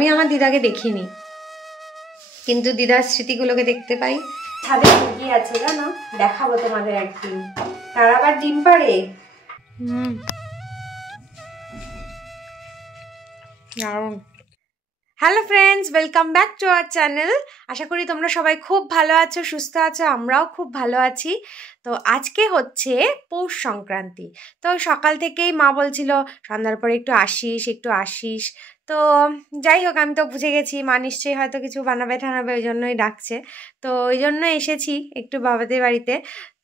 আমি আমার দিদাকে দেখিনি, কিন্তু দিদার স্মৃতিগুলোকে দেখতে পাই। ছাদে মুরগি আছে জানো, দেখাবো তোমাদের একদিন। তারা আবার ডিম পাড়ে। Hello friends, welcome back to our channel. আশা করি তোমরা সবাই খুব ভালো আছো, সুস্থ আছো, আমরাও খুব ভালো আছি। তো আজকে হচ্ছে পৌষ সংক্রান্তি। তো সকাল থেকেই মা বলছিল সন্ধ্যার পরে একটু আসিস। তো যাই হোক, আমি তো বুঝে গেছি মা নিশ্চয়ই হয়তো কিছু বানাবে ঠানাবে, ওই জন্যই ডাকছে। তো ওই জন্য এসেছি একটু বাবাদের বাড়িতে।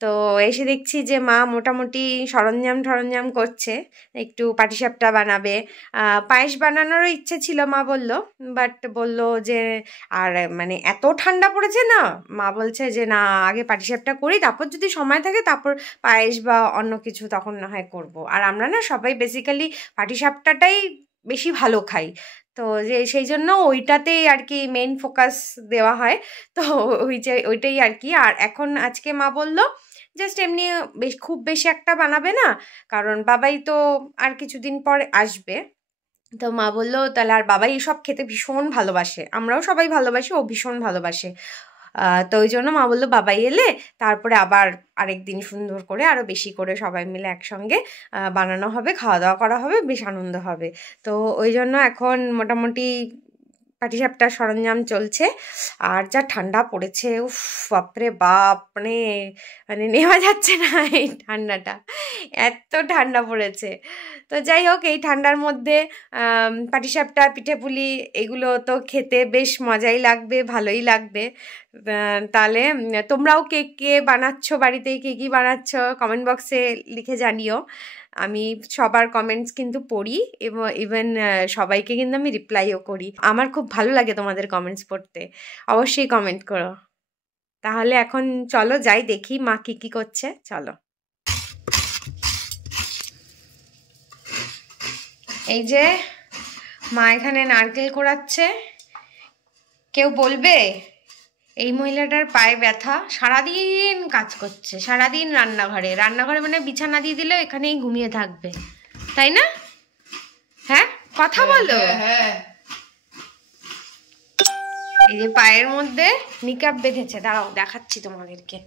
তো এসে দেখছি যে মা মোটামুটি সরঞ্জাম করছে, একটু পাটিসাপটা বানাবে। পায়েস বানানোরও ইচ্ছে ছিল মা বলল, বাট বলল যে আর মানে এত ঠান্ডা পড়েছে না, মা বলছে যে না, আগে পাটিসাপটা করি, তারপর যদি সময় থাকে তারপর পায়েস বা অন্য কিছু তখন না হয় করবো। আর আমরা না সবাই বেসিক্যালি পাটিসাপটাটাই বেশি ভালো খাই, তো যে সেই জন্য ওইটাতেই আর কি মেইন ফোকাস দেওয়া হয়। তো ওইটাই আর কি। আর এখন আজকে মা বলল জাস্ট এমনি খুব বেশি একটা বানাবে না, কারণ বাবাই তো আর কিছুদিন পর আসবে। তো মা বললো তাহলে, আর বাবাই এসব খেতে ভীষণ ভালোবাসে, আমরাও সবাই ভালোবাসি, ও ভীষণ ভালোবাসে। তো ওই জন্য মা বললো বাবাই এলে তারপরে আবার আরেকদিন সুন্দর করে আরও বেশি করে সবাই মিলে একসঙ্গে বানানো হবে, খাওয়া দাওয়া করা হবে, বেশ আনন্দ হবে। তো ওই জন্য এখন মোটামুটি পাটিসাপটার সরঞ্জাম চলছে। আর যা ঠান্ডা পড়েছে, উফ বাপরে বাপ, মানে নেওয়া যাচ্ছে না এই ঠান্ডাটা, এত ঠান্ডা পড়েছে। তো যাই হোক, এই ঠান্ডার মধ্যে পাটিসাপটা, পিঠেপুলি এগুলো তো খেতে বেশ মজাই লাগবে, ভালোই লাগবে। তাহলে তোমরাও কে বানাচ্ছ, বাড়িতে কে বানাচ্ছ কমেন্ট বক্সে লিখে জানিও। আমি সবার কমেন্টস কিন্তু পড়ি, এবং ইভেন সবাইকে কিন্তু আমি রিপ্লাইও করি। আমার খুব ভালো লাগে তোমাদের কমেন্টস পড়তে, অবশ্যই কমেন্ট করো। তাহলে এখন চলো যাই দেখি মা কি করছে, চলো। এই যে মা এখানে নারকেল কোড়াচ্ছে। কেউ বলবে এই মহিলাটার পায়ে ব্যথা, সারাদিন কাজ করছে, সারাদিন রান্নাঘরে মানে বিছানা দিয়ে দিলে এখানেই ঘুমিয়ে থাকবে, তাই না? হ্যাঁ, কথা বলো। এই যে পায়ের মধ্যে নিকাব বেঁধেছে, দাঁড়াও দেখাচ্ছি তোমাদেরকে।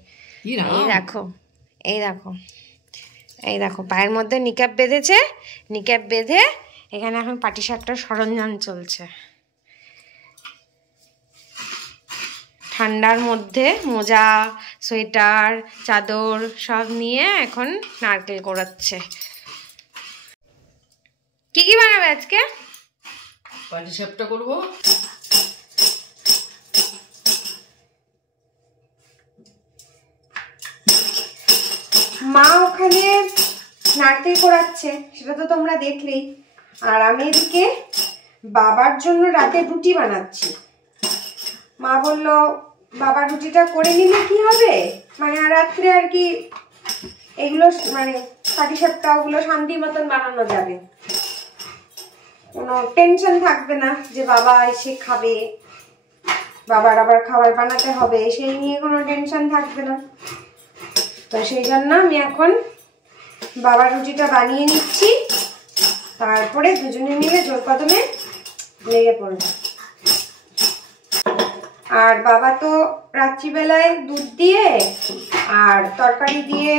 এই দেখো পায়ের মধ্যে নিকাব বেঁধেছে। নিকাব বেঁধে এখানে এখন পাটিসাপটার সরঞ্জাম চলছে। ঠান্ডার মধ্যে মোজা, সোয়েটার, চাদর সব নিয়ে এখন নারকেল কোড়াচ্ছে। কি বানাবে আজকে? পাটিসাপটা করব। মা ওখানে নারকেল কোড়াচ্ছে, সেটা তো তোমরা দেখলেই। আর আমি এদিকে বাবার জন্য রাতে রুটি বানাচ্ছি। মা বললো বাবার রুটিটা করে নিলে কি হবে, মানে রাত্রে আর কি এগুলো মানে পাটিসাপটা ওগুলো শান্তি মতন বানানো যাবে, কোনো টেনশন থাকবে না যে বাবা এসে খাবে, বাবার আবার খাবার বানাতে হবে, সেই নিয়ে কোনো টেনশন থাকবে না। তো সেই জন্য আমি এখন বাবার রুটিটা বানিয়ে নিচ্ছি, তারপরে দুজনে মিলে জোর কদমে লেগে পড়বে। আর বাবা তো রাত্রিবেলায় দুধ দিয়ে আর তরকারি দিয়ে,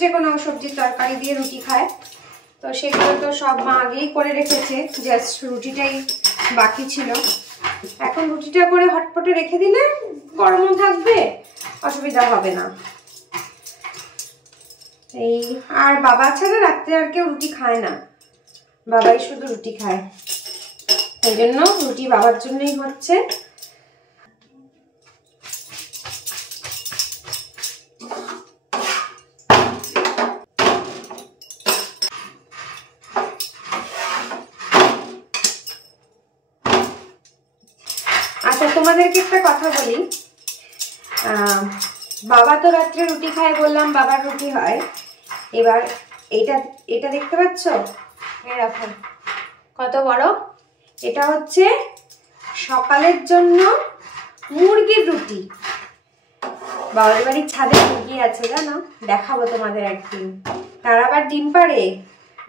যে কোনো সবজির তরকারি দিয়ে রুটি খায়, তো সেগুলো তো সব মা আগেই করে রেখেছে, জাস্ট রুটিটাই বাকি ছিল। এখন রুটিটা করে হটপটে রেখে দিলে গরমও থাকবে, অসুবিধা হবে না। এই আর বাবা ছাড়া রাত্রে আর কেউ রুটি খায় না, বাবাই শুধু রুটি খায়, এই জন্য রুটি বাবার জন্যই হচ্ছে। আচ্ছা, তোমাদেরকে একটা কথা বলি, বাবা তো রাত্রে রুটি খায় বললাম, বাবার রুটি হয়। এবার এটা দেখতে পাচ্ছ, দেখো কত বড়, এটা হচ্ছে সকালের জন্য মুরগির রুটি। বাবার বাড়ির ছাদে মুরগি আছে জানো, দেখাবো তোমাদের একদিন। তারা আবার ডিম পাড়ে।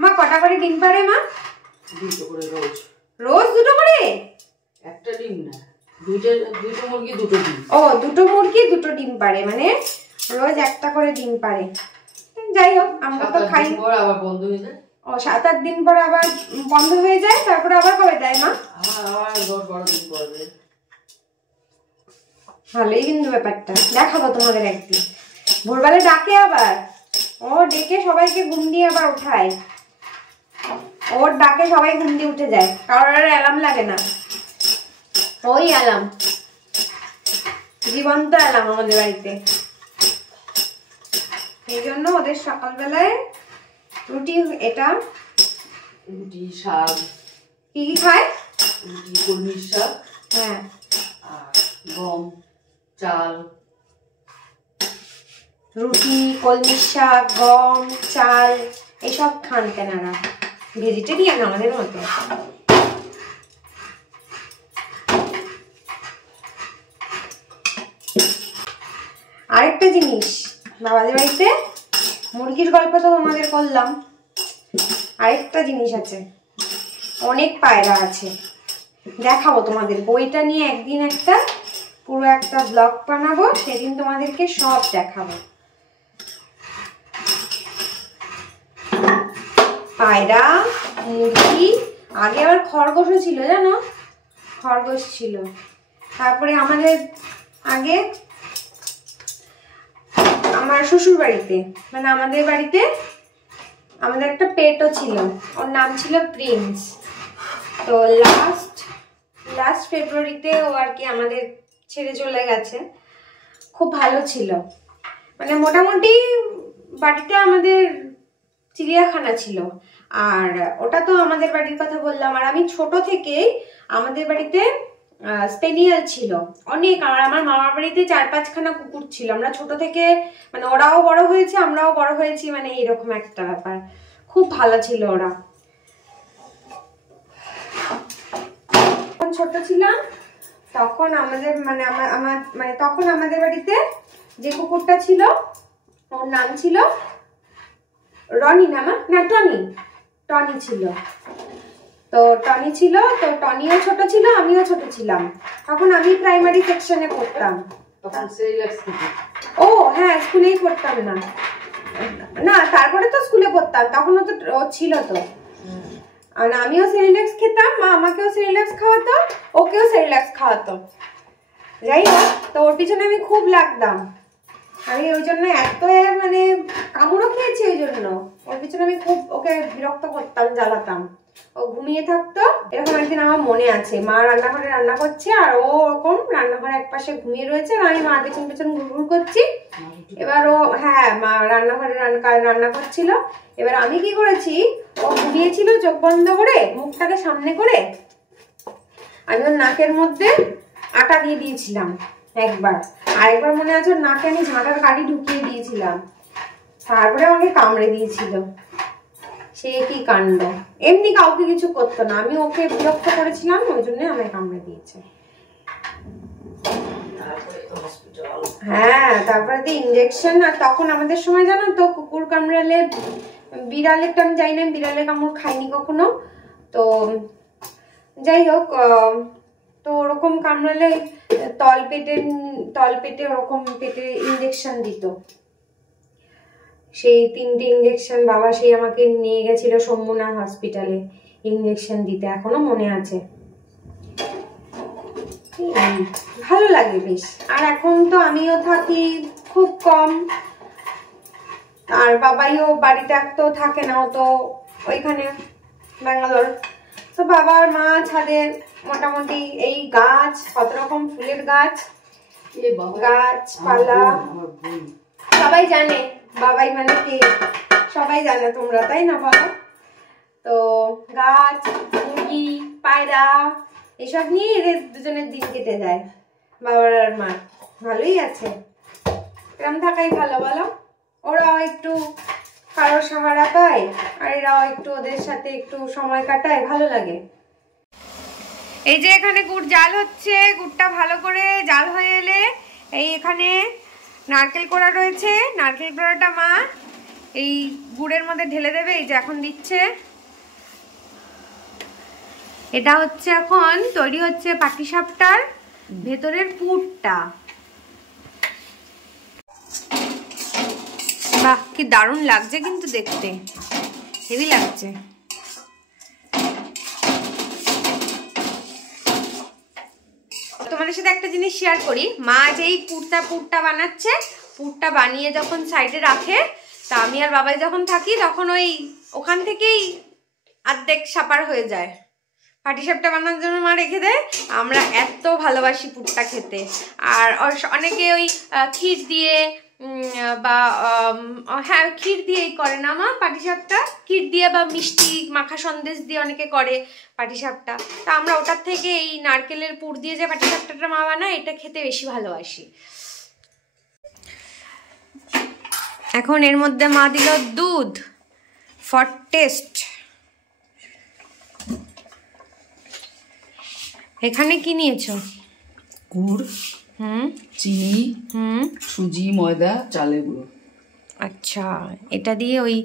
মা কটা করে ডিম পাড়ে মা? দুটো করে রোজ। রোজ দুটো করে? একটা ডিম না, দুটো মুরগি দুটো ডিম। ও, দুটো মুরগি দুটো ডিম পারে, মানে রোজ একটা করে ডিম পারে। যাই হোক, আমরা তো খাই। আবার বন্ধ হয়ে যায়। ও, 7-8 দিন পর আবার বন্ধ হয়ে যায়, তারপরে আবার কবে দেয় মা? আবার 10-12 দিন পর দেয়। ভালোই কিন্তু ব্যাপারটা, দেখাবো তোমাদের একদিন। ভোরবেলা ডাকে আবার, ও ডেকে সবাইকে ঘুম দিয়ে আবার উঠায়। ওর ডাকে সবাই ঘুম দিয়ে উঠে যায়, কারোর আর অ্যালার্ম লাগে না, ওই অ্যালার্ম, জীবন্ত অ্যালার্ম আমাদের বাড়িতে। এই জন্য ওদের সকালবেলায় রুটি, এটা রুটি, শাক। কি কি খায়? রুটি, কলমির শাক, হ্যাঁ, আর গম, চাল। রুটি, কলমির শাক, গম, চাল এসব খান তেনারা। ভেজিটেরিয়ান আমাদের মতো। আরেকটা জিনিস, বাবাদের বাড়িতে মুরগির গল্প তো আমাদের করলাম, আরেকটা জিনিস আছে, অনেক পায়রা আছে, দেখাবো তোমাদের। বইটা নিয়ে একদিন একটা পুরো একটা ব্লগ বানাবো, সেদিন তোমাদেরকে সব দেখাবো। পায়রা, মুরগি, আগে আবার খরগোশও ছিল, জানো, খরগোশ ছিল। তারপরে আমাদের আগে আমার শ্বশুর বাড়িতে, মানে আমাদের বাড়িতে আমাদের একটা পেটও ছিল, ওর নাম ছিল প্রিন্স। তো লাস্ট ফেব্রুয়ারিতে ও আর কি আমাদের ছেড়ে চলে গেছে। খুব ভালো ছিল, মানে মোটামুটি বাড়িতে আমাদের চিড়িয়াখানা ছিল। আর ওটা তো আমাদের বাড়ির কথা বললাম। আর আমি ছোট থেকেই আমাদের বাড়িতে স্পেনিয়াল ছিল অনেক। আমার মামার বাড়িতে 4-5খানা কুকুর ছিল। আমরা ছোট থেকে, মানে ওরাও বড় হয়েছে, আমরাও বড় হয়েছি, মানে এরকম একটা ব্যাপার। খুব ভালো ছিল ওরা। যখন ছোট ছিলাম তখন আমাদের, মানে আমার মানে তখন আমাদের বাড়িতে যে কুকুরটা ছিল ওর নাম ছিল রনি, না টনি ছিল। তো টনি ছিল, তো টনিও ছোট ছিল, আমিও ছোট ছিলাম। তখন আমি প্রাইমারি সেকশনে পড়তাম। ও হ্যাঁ, স্কুলেই পড়তাম না, তারপরে তো স্কুলে পড়তাম, তখনও তো ও ছিল। তো আর আমিও সেরিল্যাক্স খেতাম, মা আমাকেও সেরিল্যাক্স খাওয়াতো, ওকেও সেরিল্যাক্স খাওয়াতো। যাই হোক, তো ওর পিছনে আমি খুব লাগতাম। আমি ওই জন্য এত, মানে কামড়ও খেয়েছি ওই জন্য। ওর পিছনে আমি খুব ওকে বিরক্ত করতাম, জ্বালাতাম। ও ঘুমিয়ে থাকতো। এরকম একদিন আমার মনে আছে, মা রান্নাঘরে রান্না করছে আর ও ওরকম রান্নাঘরে একপাশে ঘুমিয়ে রয়েছে, আর আমি মার পেছন পেছন ঘুরঘুর করছি। এবার ও, হ্যাঁ, মা রান্নাঘরে রান্না করছিল। এবার আমি কি করেছি, ও ঘুমিয়েছিল চোখ বন্ধ করে, মুখটাকে সামনে করে, আমি ওর নাকের মধ্যে আটা দিয়ে দিয়েছিলাম একবার। আরেকবার মনে আছে, ওর নাকে আমি ঝাঁটার কাঠি ঢুকিয়ে দিয়েছিলাম। তারপরে আমাকে কামড়ে দিয়েছিল। সে কি কাণ্ড! এমনি কাউকে কিছু করতো না, আমি ওকে বিরক্ত করেছিলাম, ওই জন্য আমায় কামড়ে দিয়েছে। হ্যাঁ, তারপরে তো ইঞ্জেকশন। আর তখন আমাদের সময় জানো তো, কুকুর কামড়ালে, বিড়ালের টান যাই না, বিড়ালের কামড় খাইনি কখনো। তো যাই হোক, তো ওরকম কামড়ালে তলপেটে ওরকম পেটে ইঞ্জেকশন দিত। সেই 3টে ইঞ্জেকশন বাবা সেই আমাকে নিয়ে গেছিল সোমনাথ হসপিটালে ইঞ্জেকশন দিতে, এখনো মনে আছে। ভালো লাগে বেশ। আর এখন তো আমিও থাকি খুব কম, আর বাবাইও বাড়িতে তো থাকে না, তো ওইখানে ব্যাঙ্গালোর। তো বাবা আর মা ছাদে মোটামুটি এই গাছ, কত রকম ফুলের গাছপালা, সবাই জানে বাবাই মানে কে, সবাই জানে তোমরা, তাই না বাবা? তো গাছ, মুরগি, পায়রা এসব নিয়ে এদের দুজনের দিন কেটে যায়, বাবার আর মা। ভালোই আছে, এরকম থাকাই ভালো, বলো? ওরাও একটু কারোর সাহারা পায়, আর এরাও একটু ওদের সাথে একটু সময় কাটায়, ভালো লাগে। এই যে এখানে গুড় জাল হচ্ছে, গুড়টা ভালো করে জাল হয়ে এলে এই এখানে নারকেল কোড়া রয়েছে, নারকেল কোড়াটা মা এই গুড়ের মধ্যে ঢেলে দেবে। এই যে এখন দিচ্ছে, এটা হচ্ছে এখন তৈরি হচ্ছে পাটিসাপটার ভেতরের পুরটা। বাহ, কি দারুণ লাগছে কিন্তু দেখতে, হেভি লাগছে। তোমাদের সাথে একটা জিনিস শেয়ার করি। মা যেই পুরটা বানাচ্ছে, পুরটা বানিয়ে যখন সাইডে রাখে, তা আমি আর বাবাই যখন থাকি তখন ওখান থেকেই অর্ধেক সাপার হয়ে যায়। পাটিসাপটা বানানোর জন্য মা রেখে দেয়। আমরা এত ভালোবাসি পুরটা খেতে। আর অনেকে ওই ক্ষীর দিয়ে বা হ্যাঁ ক্ষীর দিয়েই করে না মা পাটিসাপটা, ক্ষীর দিয়ে বা মিষ্টি মাখা সন্দেশ দিয়ে অনেকে করে পাটিসাপটা। তা আমরা ওটার থেকে এই নারকেলের পুর দিয়ে যে পাটিসাপটাটা মা বানায়, এটা খেতে বেশি ভালোবাসি। এখন এর মধ্যে মা দিল দুধ ফর টেস্ট। এখানে কি নিয়েছো? গুড়, চিনি, সুজি, ময়দা, চালের গুঁড়ো। আচ্ছা, এটা দিয়ে ওই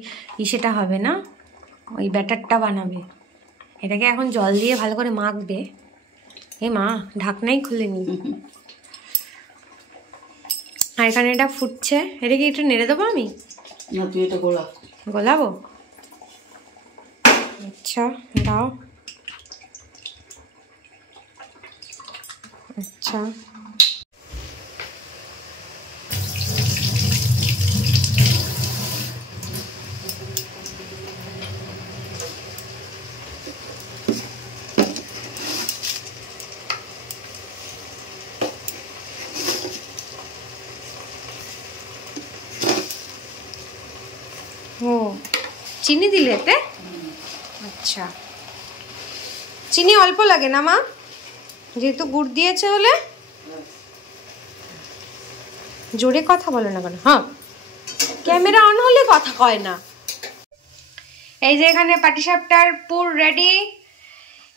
ইসেটা হবে না, ওই ব্যাটারটা বানাবে। এটাকে এখন জল দিয়ে ভালো করে মাখবে। এ মা, ঢাকনাই খুলেনি। আর এখানে এটা ফুটছে। এটা কি একটু নেড়ে দেবো আমি? না, তুই এটা গোলাবো? আচ্ছা, দাও। আচ্ছা, ও চিনি দিলে এতে? আচ্ছা, চিনি অল্প লাগে না মা, যেহেতু গুড় দিয়েছে হলে? জোরে কথা বলো না কেন? হ্যাঁ, ক্যামেরা অন হলে কথা কয় না। এই যে এখানে পাটিসাপটার পুর রেডি,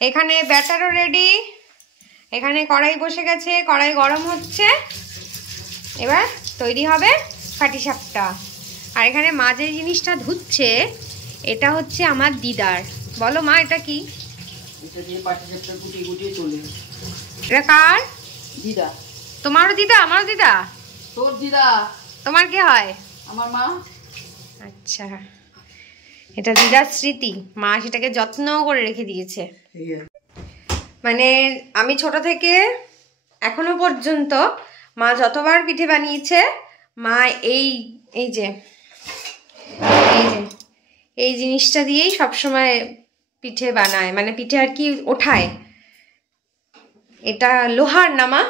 এখানে ব্যাটারও রেডি, এখানে কড়াই বসে গেছে, কড়াই গরম হচ্ছে, এবার তৈরি হবে পাটিসাপটা। আর এখানে মা যে জিনিসটা ধুচ্ছে, এটা হচ্ছে আমার দিদার। বলো মা, এটা কি? এটা দিয়ে পাটিসাপটা গুটিয়ে গুটিয়ে চলে। এটা কার? দিদা। তোমারও দিদা? আমারও দিদা? তোর দিদা। তোমার কি হয়? আমার মা। আচ্ছা, এটা দিদার স্মৃতি, মা সেটাকে যত্ন করে রেখে দিয়েছে। মানে আমি ছোট থেকে এখনো পর্যন্ত মা যতবার পিঠে বানিয়েছে, মা এই এই যে এই যে এই জিনিসটা দিয়েই সবসময় পিঠে বানায়, মানে পিঠে আর কি ওঠায়। এটা লোহার না মা?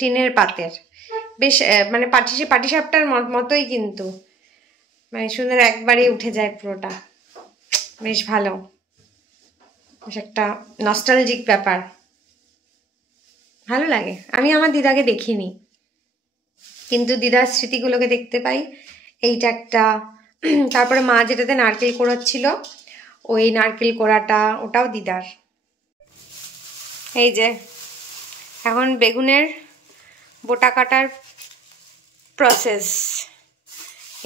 টিনের পাতের। বেশ মানে পাটিসাপটার মতোই কিন্তু, মানে সুন্দর একবারে উঠে যায় পুরোটা। বেশ ভালো, বেশ একটা নস্টালজিক ব্যাপার, ভালো লাগে। আমি আমার দিদাকে দেখিনি, কিন্তু দিদার স্মৃতিগুলোকে দেখতে পাই। এইটা একটা। তারপরে মা যেটাতে নারকেল কোড়াচ্ছিল, ওই নারকেল কোড়াটা, ওটাও দিদার। এই যে এখন বেগুনের বোটা কাটার প্রসেস।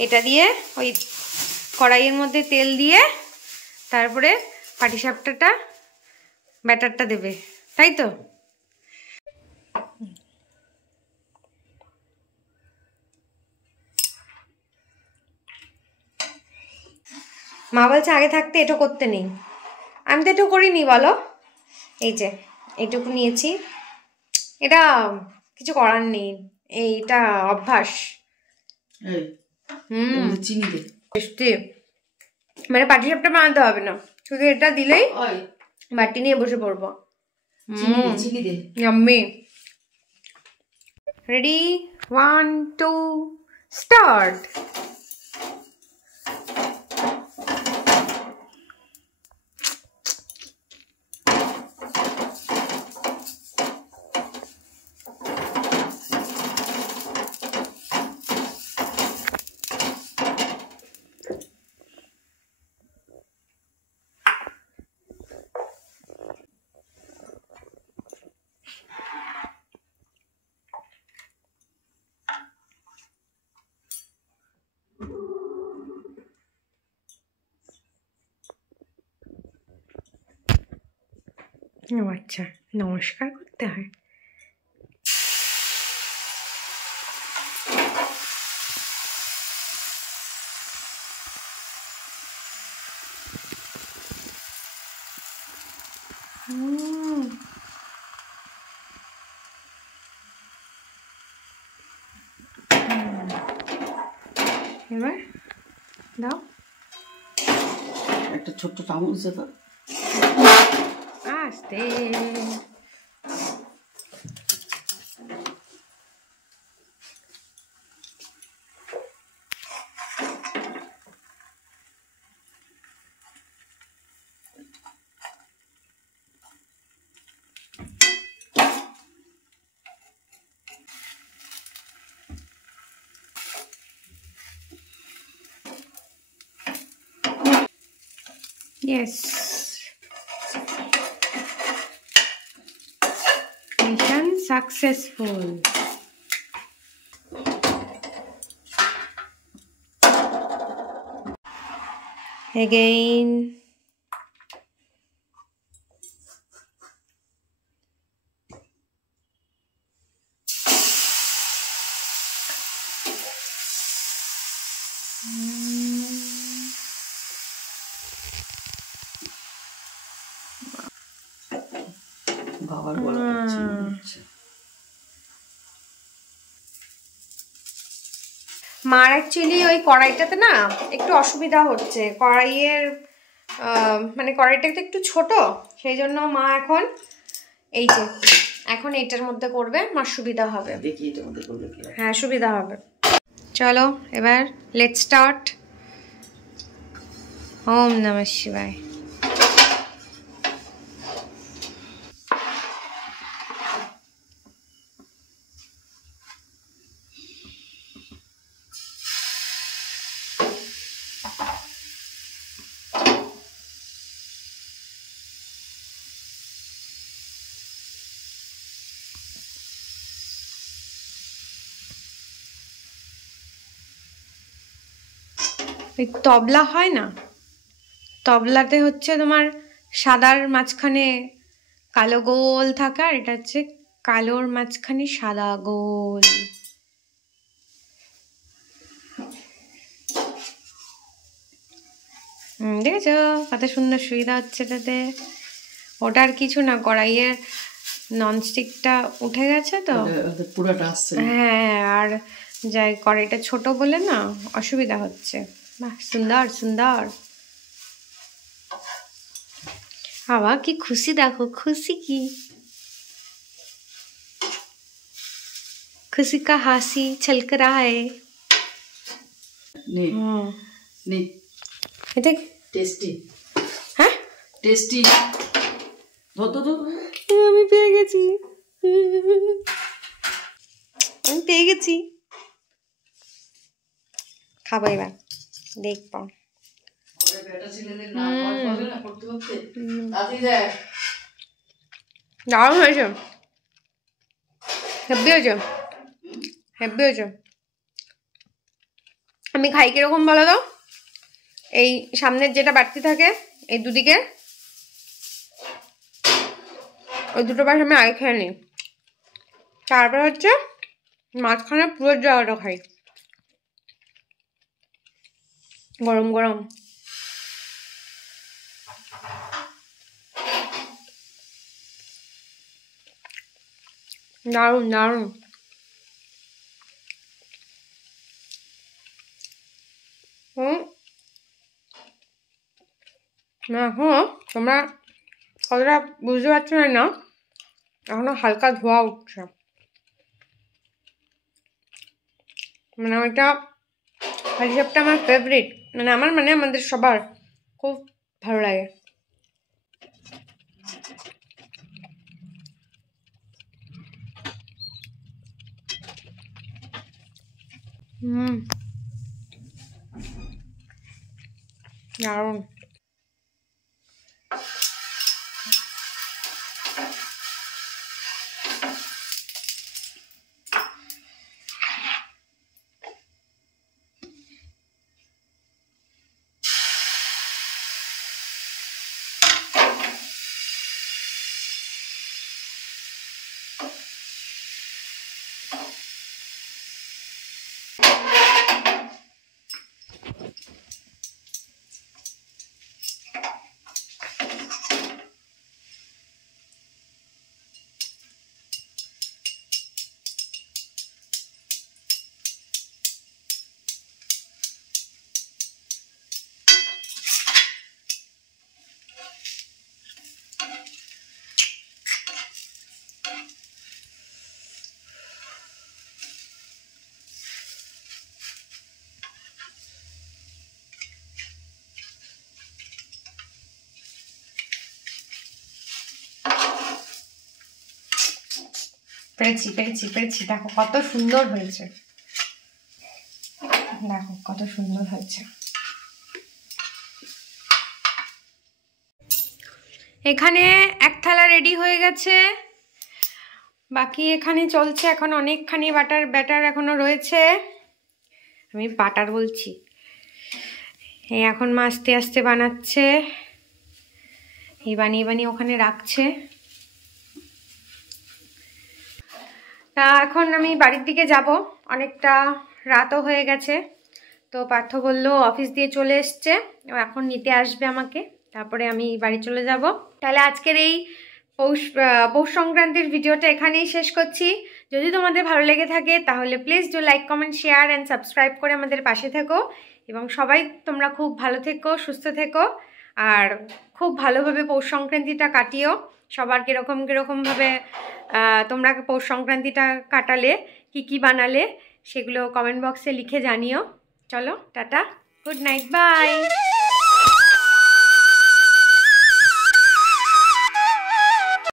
এটা দিয়ে ওই কড়াইয়ের মধ্যে তেল দিয়ে তারপরে পাটিসাপটাটা ব্যাটারটা দেবে, তাই তো? মা বলছে আগে থাকতে এটো করতে নেই। আমি তো এটো করিনি, বলো। এই যে এইটুকু নিয়েছি, এটা কিছু করার নেই, এইটা অভ্যাস। চিনি দে। মানে পাটিসাপটা বানাতে হবে না, শুধু এটা দিলেই বাটি নিয়ে বসে পড়বো। চিনি দে। ইয়াম্মি। Ready, 1 2 start. ও আচ্ছা, নমস্কার করতে হয়। এবার দাও একটা ছোট্ট চামচ দেবো। আস্তে। Yes. Mission successful. Again. বাবার গলা করছে মনে হচ্ছে। মার অ্যাকচুয়ালি ওই কড়াইটাতে না একটু অসুবিধা হচ্ছে, কড়াইয়ের মানে কড়াইটা একটু ছোট, সেই জন্য মা এখন এই যে এখন এইটার মধ্যে করবে, মার সুবিধা হবে। দেখি এটার মধ্যে করবে কি। হ্যাঁ সুবিধা হবে। চলো এবার লেটস স্টার্ট। ওম নমঃ শিবায়। ওই তবলা হয় না, তবলাতে হচ্ছে তোমার সাদার মাঝখানে কালো গোল থাকে, আর এটা হচ্ছে কালোর মাঝখানে সাদা গোল। দেখেছো কত সুন্দর সুবিধা হচ্ছে এটাতে। ওটার কিছু না, কড়াইয়ের ননস্টিকটা উঠে গেছে তো পুরোটা আসছে। হ্যাঁ, আর যাই কড়াইটা ছোট বলে না অসুবিধা হচ্ছে। বাহ সুন্দর সুন্দর। বাবা কি খুশি, দেখো খুশি কি, खुशी का हासी छलक रहा है। নে নে এটা টেস্টি। হ্যাঁ টেস্টি। ধর আমি পেয়ে গেছি, আমি পেয়ে গেছি। খাবো এবার, দেখবো। দারুণ হয়েছে, হেব্বি হয়েছে, হেব্বি হয়েছে। আমি খাই কিরকম বলো তো, এই সামনের যেটা বাড়তি থাকে এই দুদিকে, ওই দুটো পাশ আমি আগে খেয়ে নিই, তারপর হচ্ছে মাঝখানে পুরো জায়গাটা খাই গরম গরম। দারুণ দারুণ। এখনো তোমরা কতটা বুঝতে পারছো না, এখনো হালকা ধোয়া উঠছে, মানে ওইটা হিসাবটা আমার ফেভারিট, মানে আমার মানে আমাদের সবার খুব ভালো লাগে। দারুণ। পেরেছি পেরেছি পেরেছি, দেখো কত সুন্দর হয়েছে, দেখো কত সুন্দর হয়েছে। এখানে এক থালা রেডি হয়ে গেছে, বাকি এখানে চলছে এখন অনেকখানি ব্যাটার এখনো রয়েছে। আমি বাটার বলছি, এই এখন মা আস্তে আস্তে বানাচ্ছে, এই বানিয়ে বানিয়ে ওখানে রাখছে। তা এখন আমি বাড়ির দিকে যাব, অনেকটা রাতও হয়ে গেছে। তো পার্থ বললো অফিস দিয়ে চলে এসছে, এখন নিতে আসবে আমাকে, তারপরে আমি বাড়ি চলে যাব। তাহলে আজকের এই পৌষ সংক্রান্তির ভিডিওটা এখানেই শেষ করছি। যদি তোমাদের ভালো লেগে থাকে তাহলে please do like, comment, share and subscribe করে আমাদের পাশে থেকো। এবং সবাই তোমরা খুব ভালো থেকো, সুস্থ থেকো, আর খুব ভালোভাবে পৌষ সংক্রান্তিটা কাটিও। সবার কীরকমভাবে তোমরা পৌষ সংক্রান্তিটা কাটালে, কি বানালে, সেগুলো কমেন্ট বক্সে লিখে জানিও। চলো টাটা, গুড নাইট, বাই।